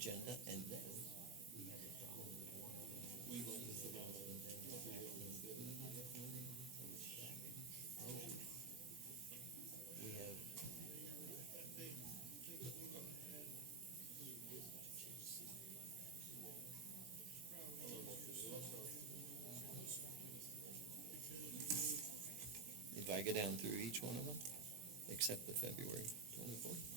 agenda, and then we have a problem with one of them. We will use the one and then we have if I go down through each one of them, except the February 24th.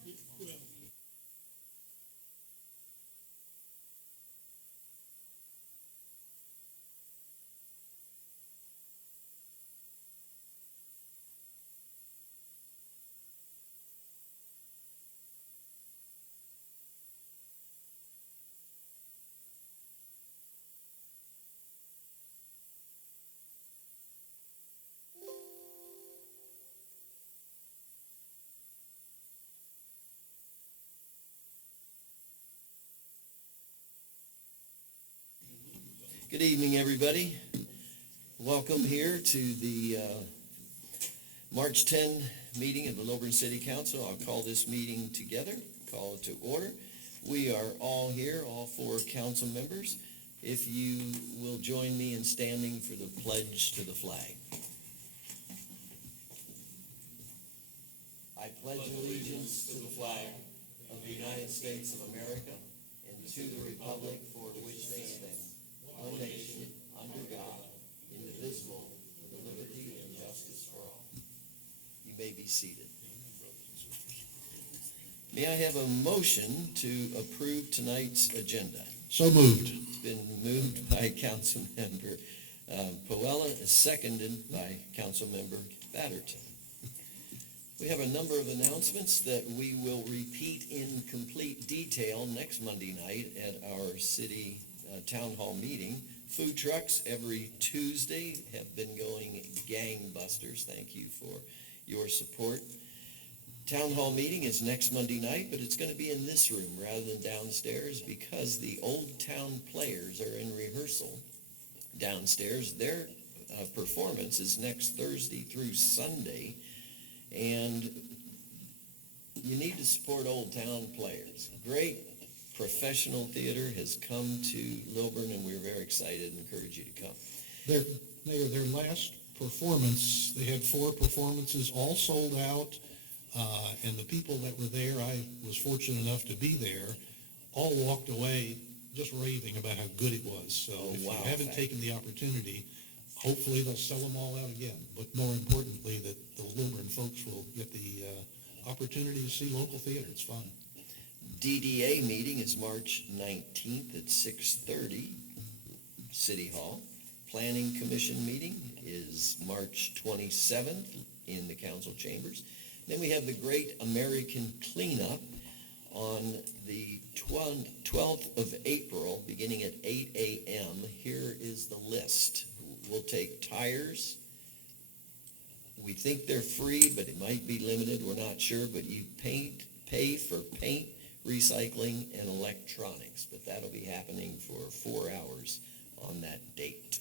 Good evening, everybody. Welcome here to the March 10 meeting of the Lilburn City Council. I'll call this meeting together, call it to order. We are all here, all four council members. If you will join me in standing for the pledge to the flag. I pledge allegiance to the flag of the United States of America and to the republic for which they stand, one nation, under God, indivisible, with liberty and justice for all. You may be seated. May I have a motion to approve tonight's agenda? So moved. It's been moved by Councilmember Puella, seconded by Councilmember Batterton. We have a number of announcements that we will repeat in complete detail next Monday night at our city town hall meeting. Food trucks every Tuesday have been going gangbusters. Thank you for your support. Town hall meeting is next Monday night, but it's going to be in this room rather than downstairs because the Old Town Players are in rehearsal downstairs. Their performance is next Thursday through Sunday, and you need to support Old Town Players. Great professional theater has come to Lilburn, and we're very excited and encourage you to come. Their last performance, they had 4 performances, all sold out, and the people that were there, I was fortunate enough to be there, all walked away just raving about how good it was. So if you haven't taken the opportunity, hopefully they'll sell them all out again. But more importantly, that the Lilburn folks will get the opportunity to see local theater. It's fun. DDA meeting is March 19th at 6:30, City Hall. Planning Commission meeting is March 27th in the council chambers. Then we have the Great American Cleanup on the 12th of April, beginning at 8 a.m. Here is the list. We'll take tires. We think they're free, but it might be limited. We're not sure, but you pay for paint, recycling, and electronics, but that'll be happening for 4 hours on that date.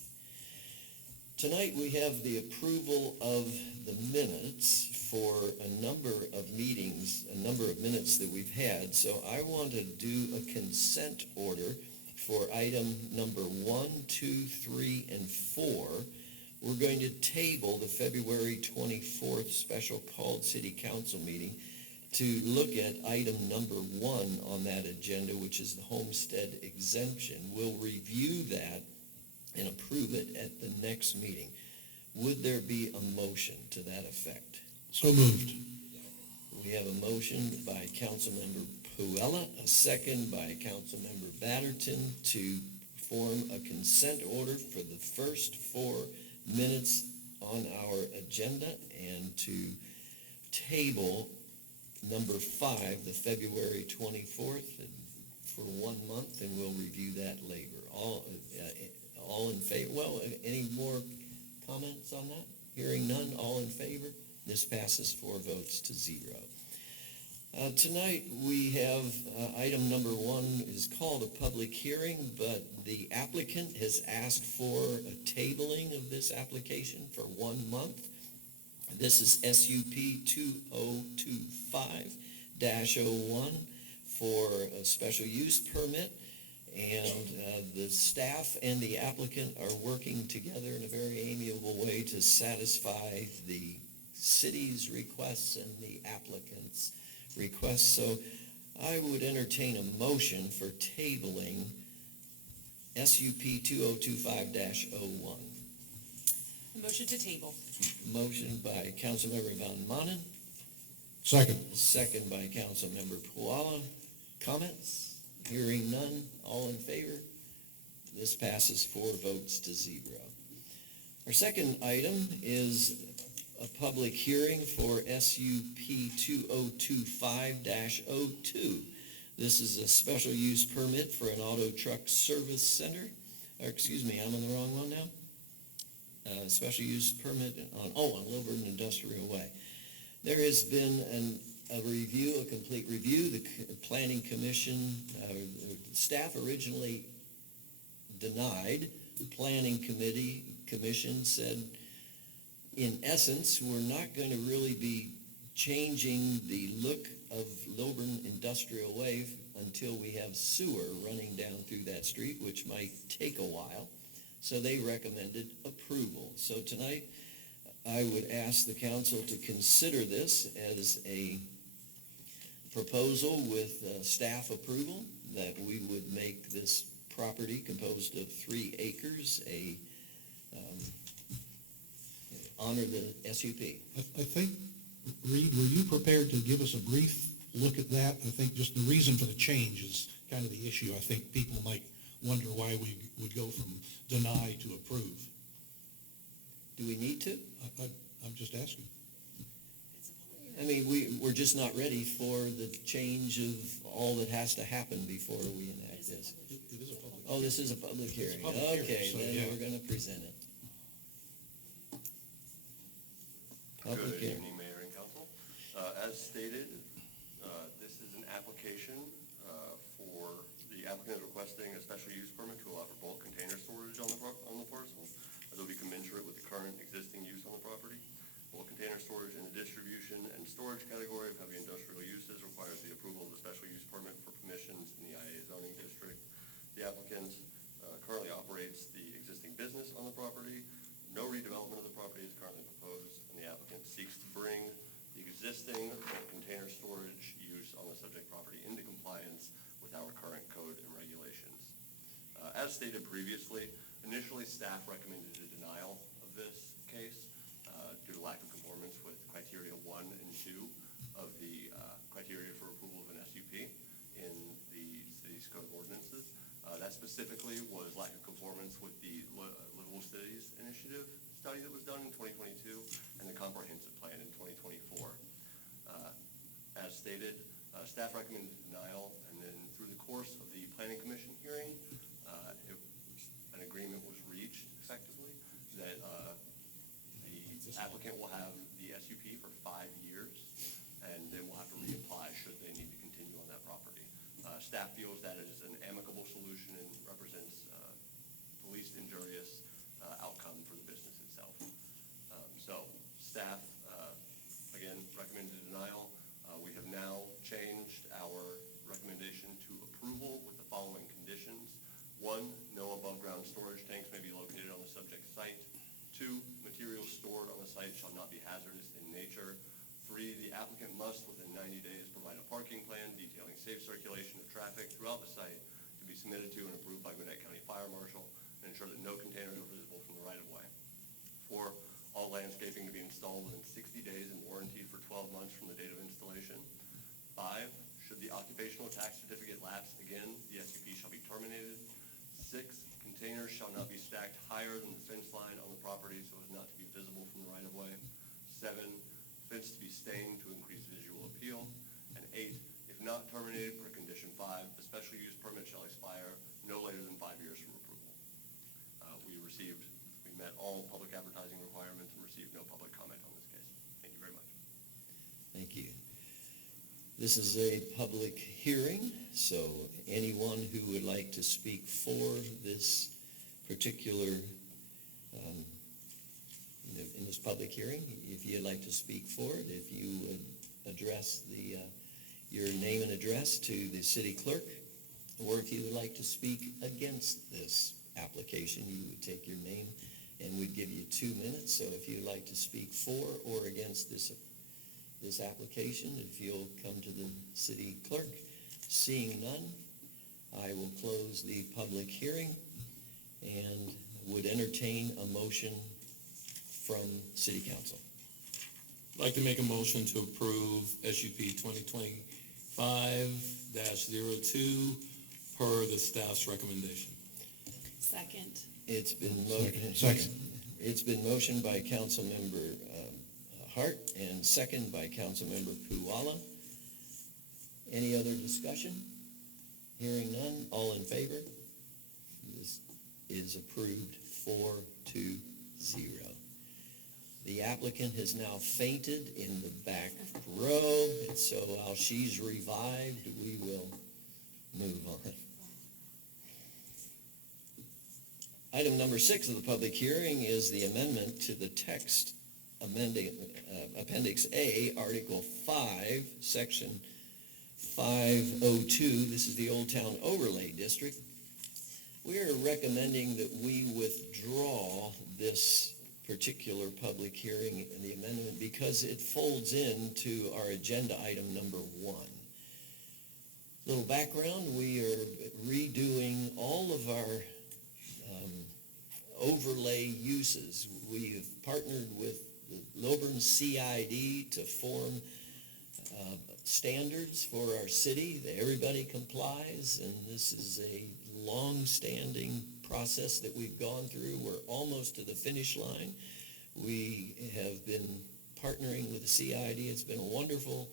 Tonight we have the approval of the minutes for a number of meetings, a number of minutes that we've had, so I want to do a consent order for item number 1, 2, 3, and 4. We're going to table the February 24th special called city council meeting to look at item number 1 on that agenda, which is the homestead exemption. We'll review that and approve it at the next meeting. Would there be a motion to that effect? So moved. We have a motion by Councilmember Puella, a second by Councilmember Batterton to form a consent order for the first 4 minutes on our agenda and to table number 5, the February 24th, for 1 month, and we'll review that later. All in favor? Well, any more comments on that? Hearing none, all in favor? This passes 4 votes to 0. Tonight we have item number 1 is called a public hearing, but the applicant has asked for a tabling of this application for 1 month. This is SUP 2025-01 for a special use permit, and the staff and the applicant are working together in a very amiable way to satisfy the city's requests and the applicant's requests. So I would entertain a motion for tabling SUP 2025-01. A motion to table. Motion by Councilmember Van Manen, Second. second by Councilmember Puala. Comments? Hearing none, all in favor? This passes 4 votes to 0. Our second item is a public hearing for SUP 2025-02. This is a special use permit for an auto truck service center. Excuse me, I'm on the wrong one now. Special use permit on Lilburn Industrial Way. There has been a complete review. The Planning Commission, staff originally denied. The Planning Commission said, in essence, we're not going to really be changing the look of Lilburn Industrial Way until we have sewer running down through that street, which might take a while. So they recommended approval. So tonight, I would ask the council to consider this as a proposal with staff approval, that we would make this property composed of 3 acres, honor the SUP. I think, Reed, were you prepared to give us a brief look at that? I think just the reason for the change is kind of the issue. I think people might wonder why we would go from deny to approve. Do we need to? I'm just asking. I mean, we're just not ready for the change of all that has to happen before we enact this. It is a public. Oh, this is a public hearing. It's a public hearing, Okay, so, then yeah. we're going to present it. Public Good hearing. evening, Mayor and Council. As stated, this is an application for the applicant is requesting a special use permit to allow for bulk container storage on the parcel, as will be commensurate with the current existing use on the property. Bulk container storage in the distribution and storage category of heavy industrial uses requires the approval of the special use permit for permissions in the IA zoning district. The applicant currently operates the existing business on the property. No redevelopment of the property is currently proposed, and the applicant seeks to bring the existing bulk container storage use on the subject property into compliance with our current code and regulations. As stated previously, initially staff recommended a denial of this case due to lack of conformance with criteria 1 and 2 of the criteria for approval of an SUP in the city's code of ordinances. That specifically was lack of conformance with the Livable Cities Initiative study that was done in 2022 and the comprehensive plan in 2024. As stated, staff recommended denial, and then through the course of the Planning Commission hearing, an agreement was reached effectively that the applicant will have the SUP for 5 years, and then will have to reapply should they need to continue on that property. Staff feels that it is an amicable solution and represents the least injurious outcome for the business itself. So staff, again, recommended denial. We have now changed our recommendation to approval with the following conditions. 1, no above-ground storage tanks may be located on the subject site. 2, materials stored on the site shall not be hazardous in nature. 3, the applicant must, within 90 days, provide a parking plan detailing safe circulation of traffic throughout the site to be submitted to and approved by Gwinnett County Fire Marshal, and ensure that no containers are visible from the right-of-way. 4, all landscaping to be installed within 60 days and warranted for 12 months from the date of installation. 5, should the occupational tax certificate lapse again, the SUP shall be terminated. 6, containers shall not be stacked higher than the fence line on the property so as not to be visible from the right-of-way. 7, fence to be stained to increase visual appeal. And 8, if not terminated per condition 5, the special use permit shall expire no later than 5 years from approval. We met all public advertising requirements and received no public comment on this case. Thank you very much. Thank you. This is a public hearing, so anyone who would like to speak for this particular, in this public hearing, if you'd like to speak for it, if you would address your name and address to the city clerk, or if you would like to speak against this application, you would take your name and we'd give you 2 minutes. So if you'd like to speak for or against this application, if you'll come to the city clerk. Seeing none, I will close the public hearing and would entertain a motion from city council. I'd like to make a motion to approve SUP 2025-02 per the staff's recommendation. Second. It's been Second. It's been motioned by Councilmember Hart and second by Councilmember Puwala. Any other discussion? Hearing none, all in favor? This is approved 4-0. The applicant has now fainted in the back row, and so while she's revived, we will move on. Item number 6 of the public hearing is the amendment to the text amending Appendix A, Article 5, Section 502. This is the Old Town Overlay District. We are recommending that we withdraw this particular public hearing and the amendment because it folds into our agenda item number 1. Little background, we are redoing all of our overlay uses. We have partnered with the Lilburn CID to form standards for our city. Everybody complies, and this is a long-standing process that we've gone through. We're almost to the finish line. We have been partnering with the CID. It's been a wonderful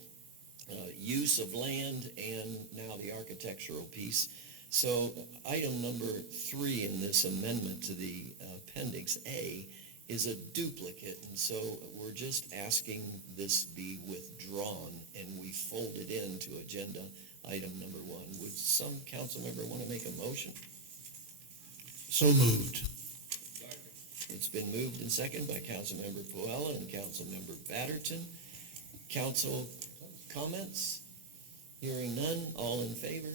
use of land and now the architectural piece. So item number 3 in this amendment to the Appendix A is a duplicate, and so we're just asking this be withdrawn, and we fold it into agenda item number 1. Would some council member want to make a motion? So moved. It's been moved and seconded by Councilmember Puella and Councilmember Batterton. Council comments? Hearing none, all in favor?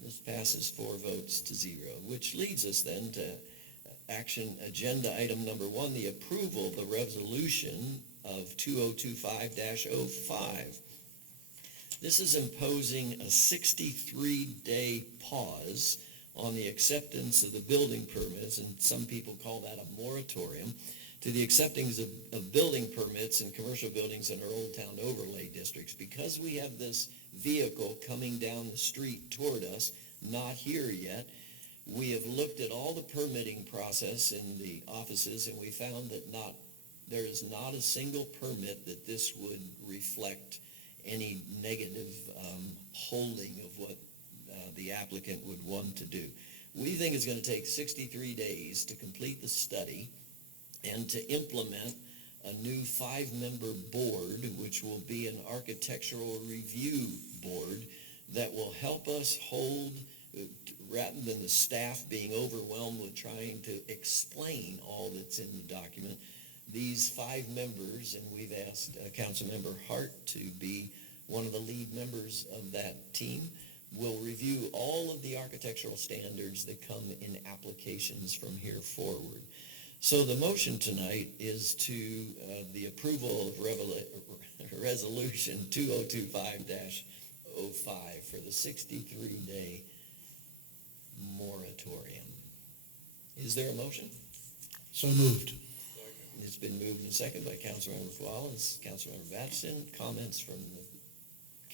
This passes 4 votes to 0, which leads us then to action agenda item number 1, the approval of the resolution of 2025-05. This is imposing a 63-day pause on the acceptance of the building permits, and some people call that a moratorium, to the acceptance of building permits in commercial buildings in our Old Town Overlay districts. Because we have this vehicle coming down the street toward us, not here yet, we have looked at all the permitting process in the offices, and we found that there is not a single permit that this would reflect any negative holding of what the applicant would want to do. We think it's going to take 63 days to complete the study and to implement a new 5-member board, which will be an architectural review board that will help us hold, rather than the staff being overwhelmed with trying to explain all that's in the document, these 5 members, and we've asked Councilmember Hart to be one of the lead members of that team, will review all of the architectural standards that come in applications from here forward. So the motion tonight is to the approval of Resolution 2025-05 for the 63-day moratorium. Is there a motion? So moved. It's been moved and seconded by Councilmember Flawless, Councilmember Batson. Comments from the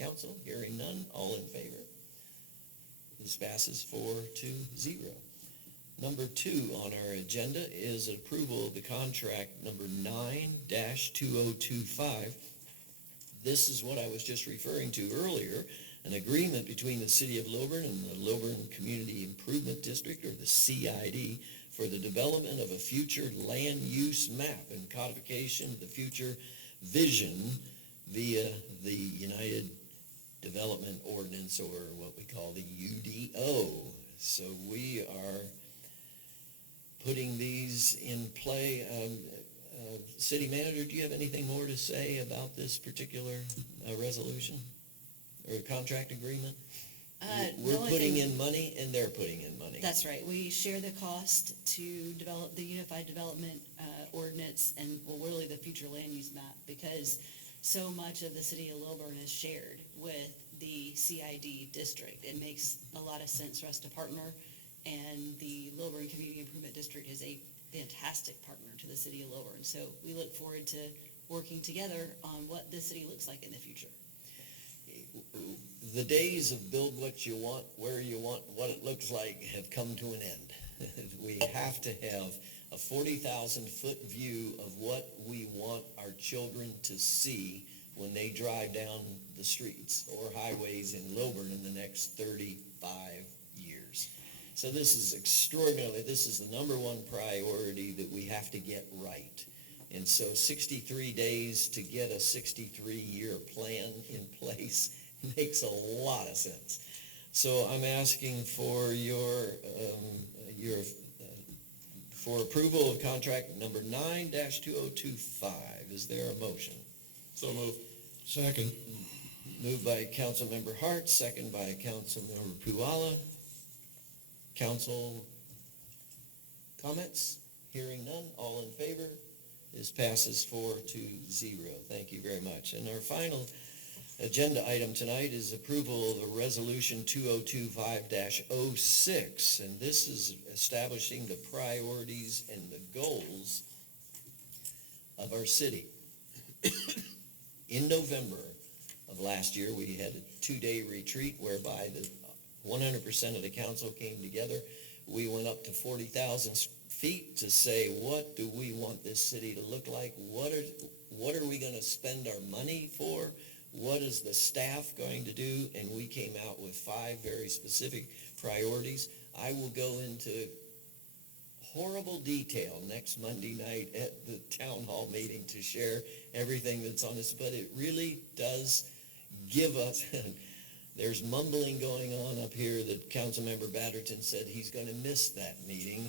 council? Hearing none. All in favor? This passes 4-0. Number 2 on our agenda is approval of the contract number 9-2025. This is what I was just referring to earlier, an agreement between the City of Lilburn and the Lilburn Community Improvement District, or the CID, for the development of a future land use map and codification of the future vision via the United Development Ordinance, or what we call the UDO. So we are putting these in play. City Manager, do you have anything more to say about this particular resolution? or a contract agreement? The We're only putting thing- in money and they're putting in money. That's right. We share the cost to develop the Unified Development Ordinance and, well, really the future land use map, because so much of the city of Lilburn is shared with the CID district. It makes a lot of sense for us to partner, and the Lilburn Community Improvement District is a fantastic partner to the city of Lilburn. So we look forward to working together on what this city looks like in the future. The days of build what you want, where you want, what it looks like have come to an end. We have to have a 40,000-foot view of what we want our children to see when they drive down the streets or highways in Lilburn in the next 35 years. So this is extraordinarily, this is the number one priority that we have to get right. And so 63 days to get a 63-year plan in place makes a lot of sense. So I'm asking for for approval of contract number 9-2025. Is there a motion? So moved. Second. Moved by Councilmember Hart, second by Councilmember Puala. Council comments? Hearing none, all in favor? This passes 4-0. Thank you very much. And our final agenda item tonight is approval of a resolution 2025-06, and this is establishing the priorities and the goals of our city. In November of last year, we had a 2-day retreat whereby 100% of the council came together. We went up to 40,000 feet to say, what do we want this city to look like? What are we going to spend our money for? What is the staff going to do? And we came out with 5 very specific priorities. I will go into horrible detail next Monday night at the town hall meeting to share everything that's on this, but it really does give us, there's mumbling going on up here that Councilmember Batterton said he's going to miss that meeting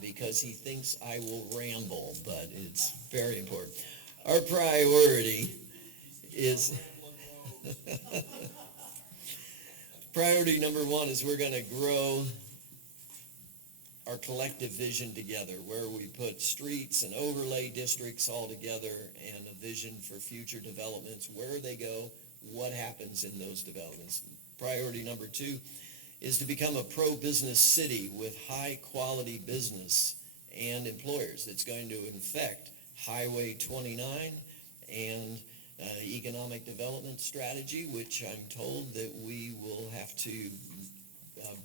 because he thinks I will ramble, but it's very important. Our priority is priority number 1 is we're going to grow our collective vision together, where we put streets and overlay districts all together and a vision for future developments, where they go, what happens in those developments. Priority number 2 is to become a pro-business city with high-quality business and employers that's going to infect Highway 29 and economic development strategy, which I'm told that we will have to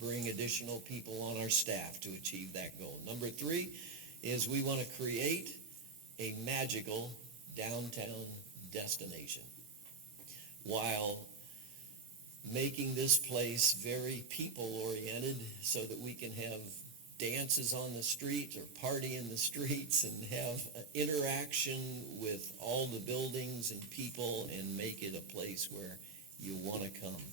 bring additional people on our staff to achieve that goal. Number 3 is we want to create a magical downtown destination while making this place very people-oriented so that we can have dances on the street or party in the streets and have interaction with all the buildings and people and make it a place where you want to come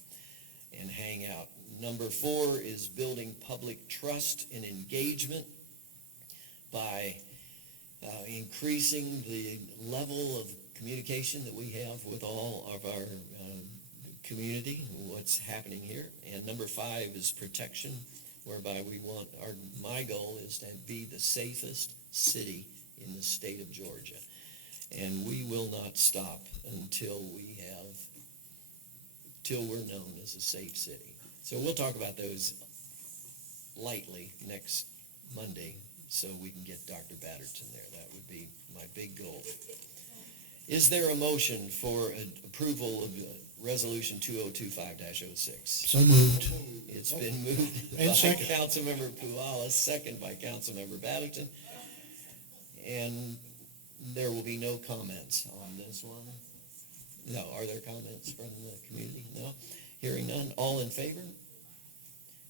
and hang out. Number 4 is building public trust and engagement by increasing the level of communication that we have with all of our community, what's happening here. And number 5 is protection, whereby my goal is to be the safest city in the state of Georgia. And we will not stop until we're known as a safe city. So we'll talk about those lightly next Monday so we can get Dr. Batterton there. That would be my big goal. Is there a motion for approval of Resolution 2025-06? So moved. It's been moved And by second. Councilmember Puala, second by Councilmember Batterton. And there will be no comments on this one. No, are there comments from the community? No? Hearing none. All in favor?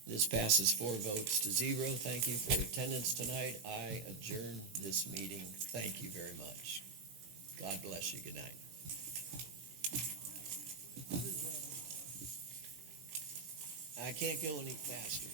This passes 4-0. Thank you for your attendance tonight. I adjourn this meeting. Thank you very much. God bless you. Good night. I can't go any faster.